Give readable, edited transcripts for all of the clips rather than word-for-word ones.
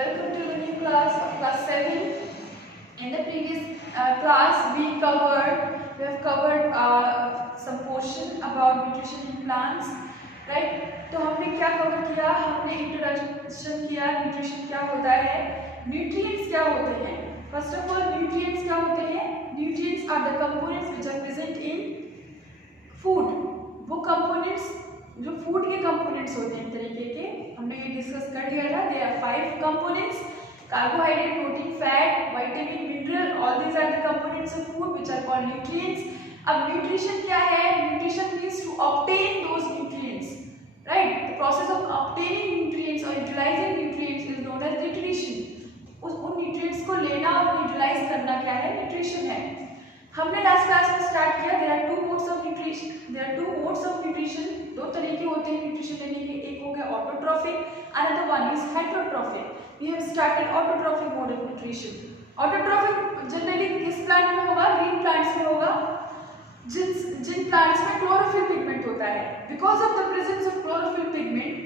Welcome to the new class of class 7. In the previous class, we have covered some portion about nutrition in plants, right? तो हमने क्या कवर किया? हमने इंट्रोडक्शन किया, न्यूट्रिशन क्या होता है, न्यूट्रिएंट्स क्या होते हैं. फर्स्ट ऑफ ऑल, न्यूट्रिएंट्स क्या होते हैं? Nutrients are the components which are present in food. वो कंपोनेंट्स जो फूड के कंपोनेंट्स होते हैं तरीके के, हमने ये डिस्कस कर लिया था. They are 5 components: carbohydrate, protein, fat, vitamin, mineral. All these are the components of food which are called nutrients. अब न्यूट्रिशन क्या है? Nutrition means to obtain those nutrients, right? The process of obtaining nutrients और utilising nutrients is known as nutrition. उन nutrients को लेना और यूटिलाइज करना क्या है? न्यूट्रिशन है. हमने लास्ट क्लास में स्टार्ट किया. There are two modes of nutrition. There are two modes of nutrition. दो तरीके होते हैं न्यूट्रिशन लेने के. एक हो गया autotrophic, another one is heterotrophic. We have started autotrophic mode of nutrition. Autotrophic generally किस प्लांट में होगा? ग्रीन प्लांट्स में होगा. जिन प्लांट्स में क्लोरोफिल पिगमेंट होता है. Because of the presence of chlorophyll pigment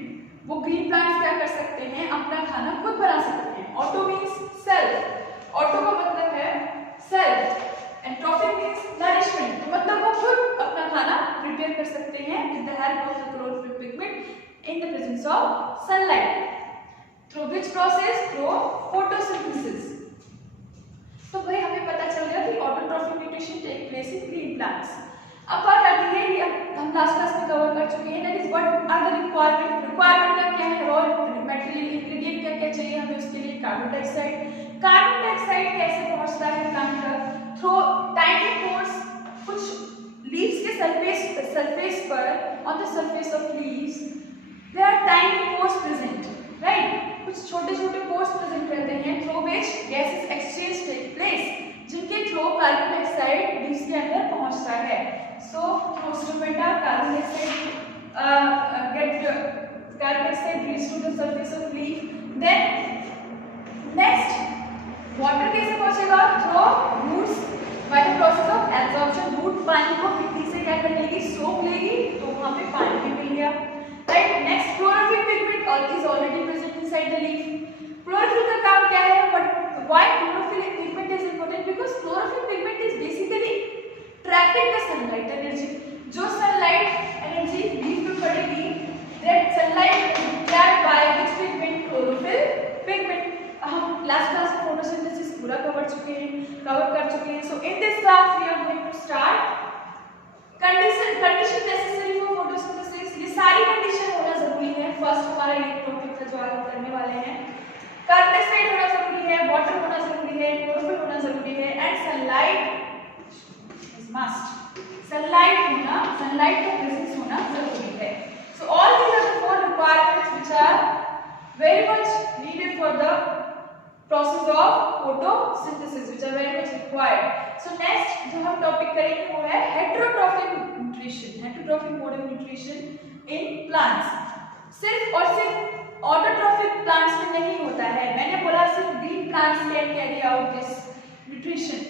वो ग्रीन प्लांट्स क्या कर सकते हैं? अपना खाना खुद बना सकते हैं. Auto means self. ऑटो का मतलब है self and trophic means nourishment. मतलब वो खुद अपना खाना प्रिपेयर कर सकते हैं with the help of the chlorophyll pigment in the presence of sunlight. Through which process? Through photosynthesis. तो भाई हमें पता चल गया कि autotrophic nutrition take place in green plants. अब बात आती है, ये हम लास्ट क्लास में कवर कर चुके हैं, that is what are the requirement. Requirement क्या है? रॉ मटेरियल इंग्रेडिएंट क्या क्या चाहिए हमें उसके लिए? Carbon dioxide. कार्बन डाइऑक्साइड कैसे पहुंचता है प्लांट तक? Through tiny pores. कुछ लीव्स के सरफेस पर, on the surface of leaves there are tiny pores present, right? कुछ छोटे छोटे पोर्स प्रेजेंट रहते हैं through which gases exchange take place, जिनके थ्रू कार्बन डाइऑक्साइड लीव्स के अंदर पहुंचता है. So through stomata carbon dioxide reach to the surface of leaf. Then next water कैसे पहुंचेगा? Through roots by the process of absorption. Root पानी को मिट्टी से क्या कर लेगी? सोख लेगी, तो वहां पे पानी भी मिल गया, right? Next chlorophyll pigment is already present inside the leaf. Chlorophyll का काम क्या है? Why chlorophyll pigment is important? Because chlorophyll pigment is basically trapping the sunlight energy. जो सनलाइट एनर्जी लीफ पे पड़ेगी, that sunlight is trapped by which pigment? Chlorophyll pigment. हम last class में photosynthesis पूरा कवर कर चुके हैं. So in this class we are going to start condition necessary for photosynthesis. ये सारी कंडीशन होना जरूरी है. फर्स्ट हमारा ये टॉपिक था जो आज हम करने वाले हैं. कार्बन डाइऑक्साइड होना जरूरी है, वाटर होना जरूरी है, क्लोरोफिल होना जरूरी है, and sunlight is must. Sunlight का प्रेजेंस होना जरूरी है. So all these are the 4 requirements which are very much needed for the process of photosynthesis, which are very much required. So next जो हम टॉपिक करेंगे वो है heterotrophic nutrition, heterotrophic mode of nutrition in plants. सिर्फ और सिर्फ autotrophic plants में नहीं होता है. मैंने बोला सिर्फ green plants can carry out this nutrition.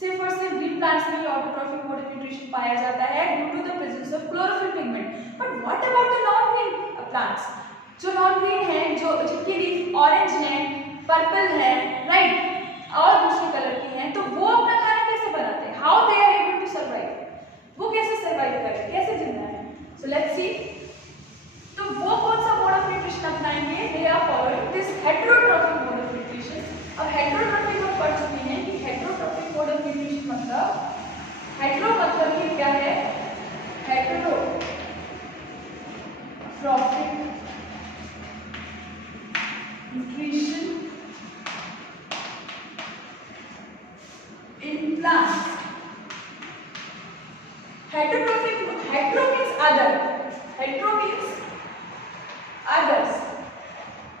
सिर्फ और सिर्फ green plants में ही autotrophic mode of nutrition पाया जाता है due to the presence of chlorophyll pigment. But what about the non-green plants? जो नॉन ग्रीन है, जो जिनकी लीफ ऑरेंज है, पर्पल है, राइट, और दूसरे कलर की हैं, तो वो अपना खाना कैसे बनाते हैं? How they are able to survive? वो कैसे सर्वाइव करें, कैसे जिंदा है? So let's see. तो वो कौन सा मोड ऑफ न्यूट्रिशन अपनाएंगे? They are following this heterotrophic mode of nutrition. अब हेटेरोट्रॉफिक हम पढ़ चुके हैं कि हेटेरोट्रॉफिक मोड ऑफ न्यूट्रिशन मतलब, हेटेरो मतलब ये क्या है? Heterotrophic nutrition in plants. Hetero means other. Hetero means others.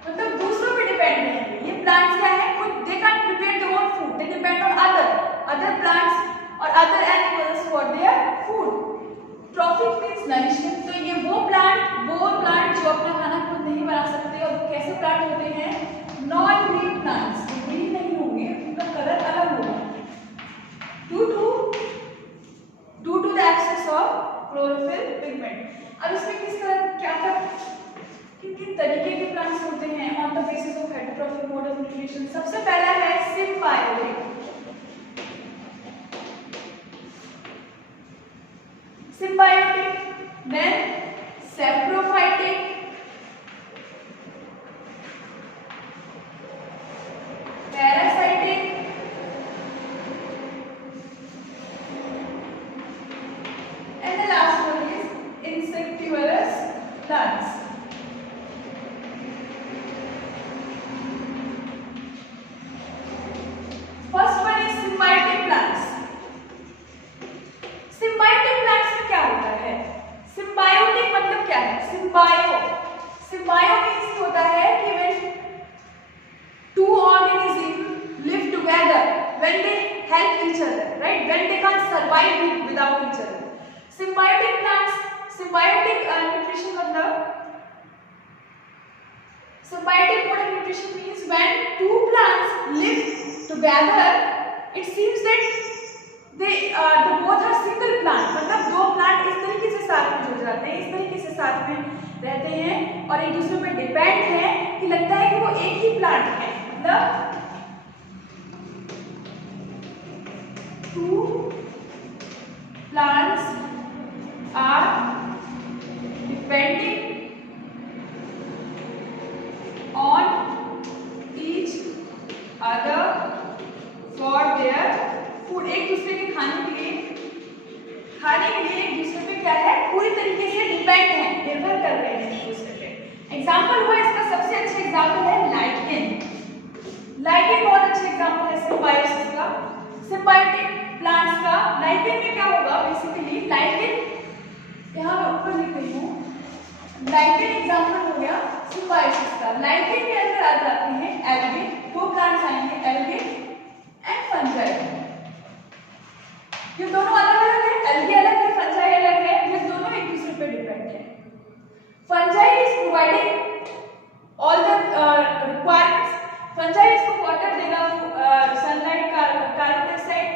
मतलब दूसरों पे डिपेंड है. ये प्लांट्स क्या है? खुद they can't prepare their own food. They depend on other plants और other animals for their food. Trophic means nourishment. तो ये वो प्लांट न्यूट्रिशन। सबसे पहला है symbiotic, then saprophytic, parasitic, and the last one is insectivorous plants. First one is symbiotic plants. Symbiotic plants में क्या होता है? Symbiotic मतलब क्या है? Symbio means होता है कि when two organisms live together, when they help each other, right? When they can't survive without each other. Symbiotic plants, symbiotic nutrition मतलब symbiotic mode of nutrition means when two plants live together, it seems that they both are single plant, मतलब दो प्लांट इस तरीके से साथ में जुड़ जाते हैं, इस तरीके से साथ में रहते हैं और एक दूसरे पे डिपेंड है कि लगता है कि वो एक ही प्लांट है। मतलब two plants are depending on each other for their food। एक दूसरे के खाने के लिए एक दूसरे पे क्या है, पूरी तरीके से डिपेंड है, निर्भर कर रहे हैं एक दूसरे पे। एग्जाम्पल हुआ इसका सबसे अच्छा एग्जाम्पल है लाइकेन। लाइकेन बहुत अच्छा एग्जाम्पल है सिम्बायोसिस का, सिम्बायोटिक प्लांट्स का। लाइकेन में क्या होगा बेसिकली, लाइकेन यहाँ मैं ऊपर लिख रही हूँ, लाइकेन एग्जाम्पल हो गया सिम्बायोसिस का। लाइकेन के अंदर आ जाते हैं एल्गे, दो प्लांट्स आएंगे एल्गे एंड फंजाई। ये दोनों अलग अलग है, एल्गे अलग है, फंजाई अलग है, ये दोनों एक दूसरे पे डिपेंड है। Fungi is providing all the requirements, fungi इसको वाटर देगा, sunlight, carbon dioxide.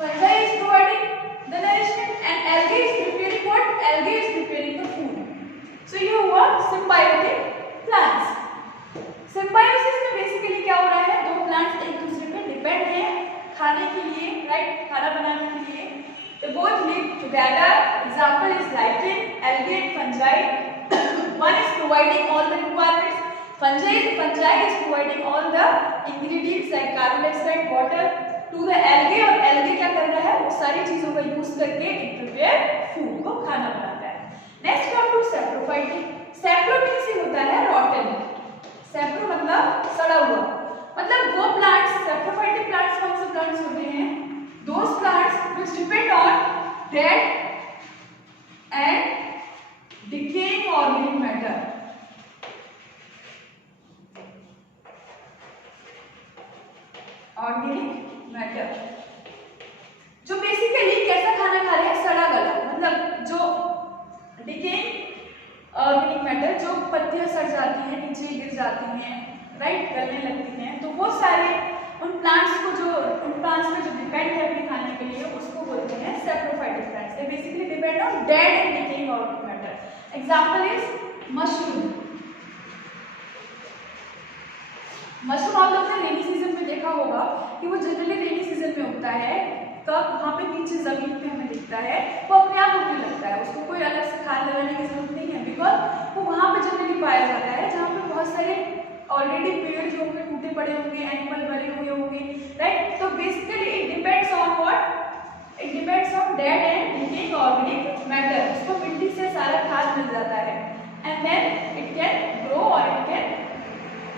Fungi is providing the nourishment and algae is preparing what, algae is preparing the food. So ये हुआ सिम्बायोटिक प्लांट्स। सिम्बायोसिस में basically क्या हो रहा है, दो प्लांट्स एक दूसरे पे डिपेंड है खाने के लिए, राइट, खाना बनाने के लिए। They both live together. Example is lichen, algae, fungi. One is providing all the requirements. Fungi is providing all the ingredients like carbon dioxide, water to the algae, और algae क्या कर रहा है, वो सारी चीजों का यूज करके prepare food को खाना बनाता है। Next come to saprophytic. Sapro means होता है rotten. Sapro मतलब सड़ा हुआ, मतलब वो प्लांट्स, saprophytic प्लांट्स कौन से प्लांट्स होते हैं, those plants which depend on dead and decaying organic matter. जो बेसिकली कैसा खाना खा रहे हैं, सड़ा गला, मतलब जो डिकेइंग ऑर्गेनिक मैटर, जो पत्तियां सड़ जाती हैं, नीचे गिर जाती हैं, राइट, गलने लगती हैं, तो वो सारे उन प्लांट्स पे जो डिपेंड है अपने खाने के लिए, उसको बोलते हैं saprophytic plants. They basically depend on dead and decaying organic matter. Example is mushroom. Mushroom आप लोगों ने रेनी सीजन में देखा होगा कि वो जनरली रेनी सीजन में उगता है, तब वहाँ पे नीचे जमीन पे हमें दिखता है, वो अपने आप उगने लगता है, उसको कोई अलग से खाद लगाने की जरूरत नहीं है, बिकॉज वो वहाँ पे जनरली पाया जाता है जहाँ पे बहुत सारे ऑलरेडी पेड़ जो होंगे टूटे पड़े होंगे, एनिमल मरे हुए होंगे, राइट। तो basically it depends on what, it depends on dead and decaying organic matter. उसको मिट्टी से सारा खाद मिल जाता है and then it can grow और it can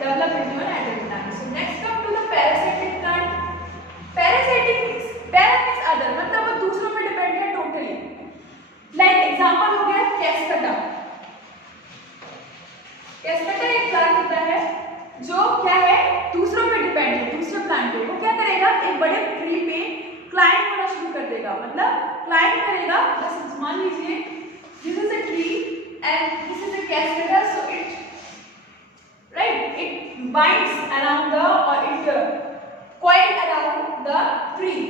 develop into an adult plant. So next come to the parasitic plant. Parasitic means, para means other, मतलब वो दूसरों पे डिपेंड है टोटली। लाइक एग्जांपल हो गया कैस्कटा। कैस्कटा एक प्लांट होता है जो क्या है, दूसरों पे डिपेंड है, दूसरे प्लांट पे। वो क्या करेगा, एक बड़े ट्री पे क्लाइंब होना शुरू कर देगा, मतलब क्लाइंब करेगा। जैसे मान लीजिए this is a tree and this is a cuscuta, so it right, it binds around the or it coil around the tree।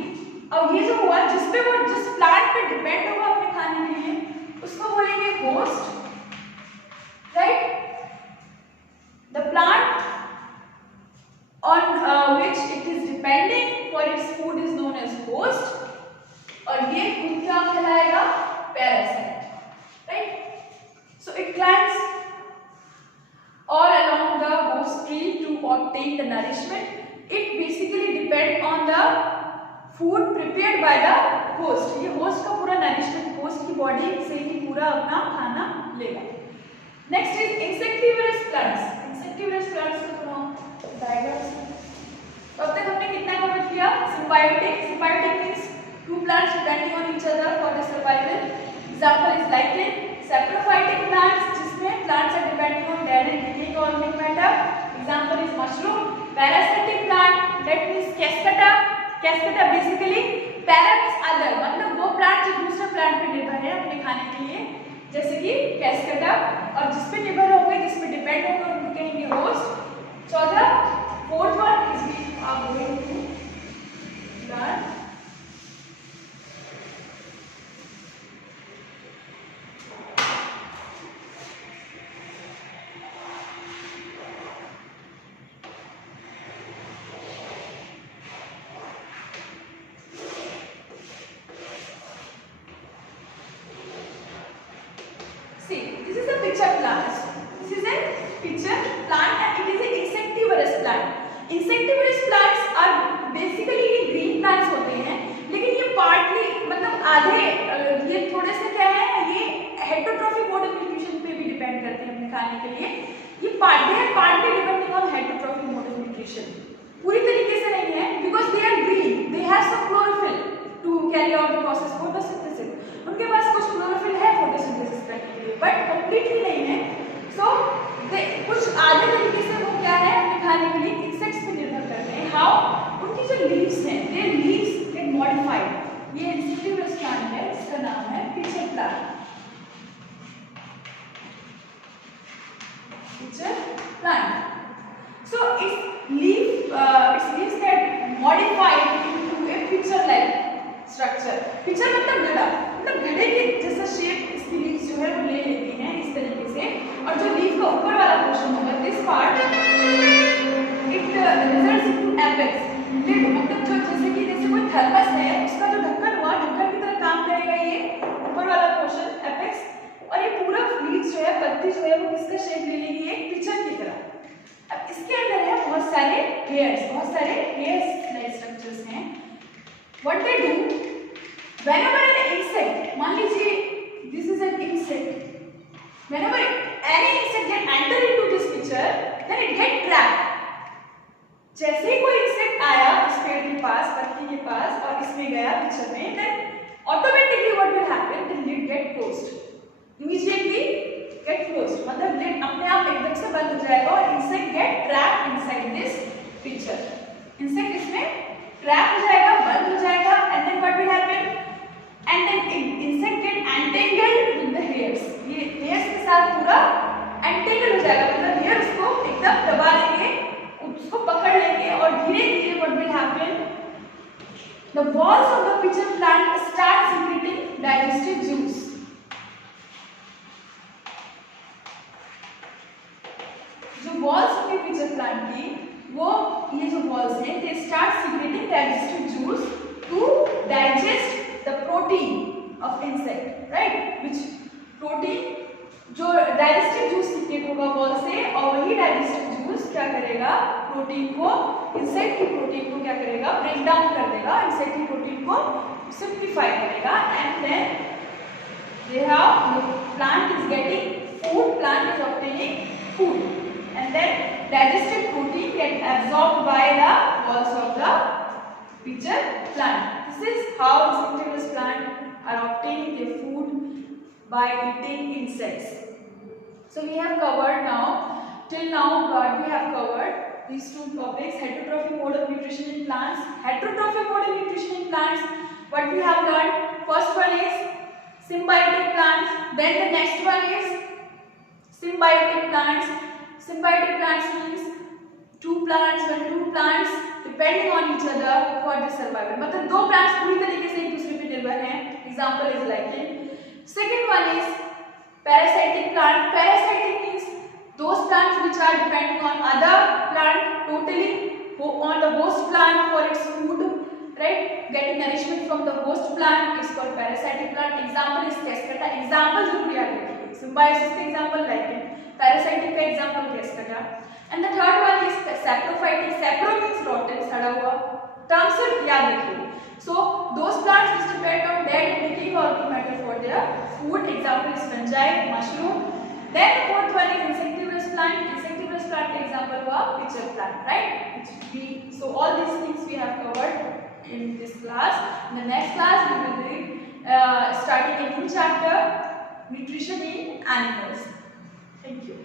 अब ये जो हुआ, जिसपे वो जिस प्लांट पे डिपेंड होगा अपने खाने के लिए, उसको बोलेंगे host, right. The plant obtain the nourishment. It basically depend on the food prepared by the host. ये host का पूरा nourishment host की body से ही पूरा अपना खाना लेगा. Next is insectivorous plants. Insectivorous plants को थोड़ा diagrams. तो अब तक हमने कितना कवर किया? Symbiotic. Symbiotic means two plants depending on each other for the survival. Example is lichen. Saprophytic plants जिसमें plants are depending on dead and decaying organic matter. Example is mushroom. Parasitic plant that means cascata. Cascata basically para means other, मतलब वो plant जो दूसरे plant पे निर्भर है अपने खाने के लिए, जैसे कि cascata, और जिस पे निर्भर होंगे, जिस पे depend होंगे उनको कहेंगे host. चौथा, fourth one is we are going to learn this is a picture plant. This is a picture plant and it is an insectivorous plant. Insectivorous plants are basically ये green plants होते हैं, लेकिन ये partly मतलब आधे ये थोड़े से क्या है, ये heterotrophic mode of nutrition पे भी depend करते हैं अपने खाने के लिए. ये partly depending on heterotrophic mode of nutrition. पूरी तरीके से नहीं है because they are green. They have some chlorophyll to carry out the process photosynthesis. उनके पास कुछ chlorophyll है photosynthesis करने के लिए, but completely नहीं है. So कुछ आधे तरीके से वो क्या है अपने खाने के लिए insects पे निर्भर करते हैं. How? उनकी जो leaves हैं, their leaves get modified. ये insectivorous plant है, इसका नाम है pitcher plant. Pitcher plant. So its leaves get modified into a pitcher-like structure. Pitcher मतलब घड़ा, मतलब घड़े के जैसा शेप इसकी लीव्स जो है वो ले लेती हैं इस तरीके से, और जो लीफ का ऊपर वाला पोर्शन होगा, this part it results into apex. Lid मतलब जो जैसे कोई थर्मस है, उसका जो ढक्कन हुआ, ढक्कन की तरह काम करेगा ये ऊपर वाला पोर्शन एपेक्स, और ये पूरा लीव्स जो है, पत्ती जो है वो किसका शेप ले लेगी, एक पिक्चर की तरह. अब इसके अंदर है बहुत सारे हेयर्स लाइक स्ट्रक्चर्स हैं. What they do, whenever an insect, मान लीजिए this is an insect, whenever any insect get enter into this picture, then it get trapped. जैसे ही कोई इंसेक्ट आया इस पेड़ के पास, पत्ती के पास, और इसमें गया पिक्चर में, then automatically what will happen, the lid get closed. Immediately get closed. मतलब lid अपने आप एकदम से बंद हो जाएगा और insect get trapped inside this picture. Insect इसमें ट्रैप हो जाएगा, बंद हो जाएगा, and then what will happen? And then insect get entangled with the hairs. ये hairs के साथ पूरा entangled हो जाएगा, मतलब hair उसको एकदम दबा लेंगे, उसको पकड़ लेंगे, और धीरे-धीरे what will happen? The walls of the pitcher plant start secreting digestive juice. जो walls होंगे pitcher plant की, वो ये जो walls हैं, they start secreting digestive juice to digest the protein of insect, right? Which protein जो digestive juice secrete होगा wall से, और वही digestive juice क्या करेगा, प्रोटीन को, इंसेक्ट की प्रोटीन को क्या करेगा, ब्रेक डाउन कर देगा, इंसेक्ट की प्रोटीन को सिम्प्लीफाई करेगा, and then they have the plant is getting food, plant is obtaining food, and then digested protein get absorbed by the walls of the pitcher plant. This is how insectivorous plants are obtaining their food by eating insects. So we have covered now, till now what we have covered, these two topics, heterotrophic mode of nutrition in plants. Heterotrophic mode of nutrition in plants, what we have learned, first one is symbiotic plants, then the next one is symbiotic plants. Symbiotic plants means two plants depending on each other for the survival. मतलब दो plants पूरी तरीके से एक दूसरे पे निर्भर हैं. Example is lichen. Second one is parasitic plant. Parasitic means those plants which are depending on other plant totally, on the host plant for its food, right? Getting nourishment from the host plant is called parasitic plant. Example is cascata. Example जरूर याद रखिए. Symbiosis का example lichen. Parasitic का example cascata. And the third one is saprophyte. सैप्रो means rotten, सड़ा हुआ. टर्म सिर्फ याद रखिए. So those plants which depend on dead and decaying organic matter for their food, example is fungi, mushroom. Then the fourth one is insectivorous plant. Insectivorous plant example was pitcher plant, right? So all these things we have covered in this class. In the next class we will be starting a new chapter, nutrition in animals. Thank you.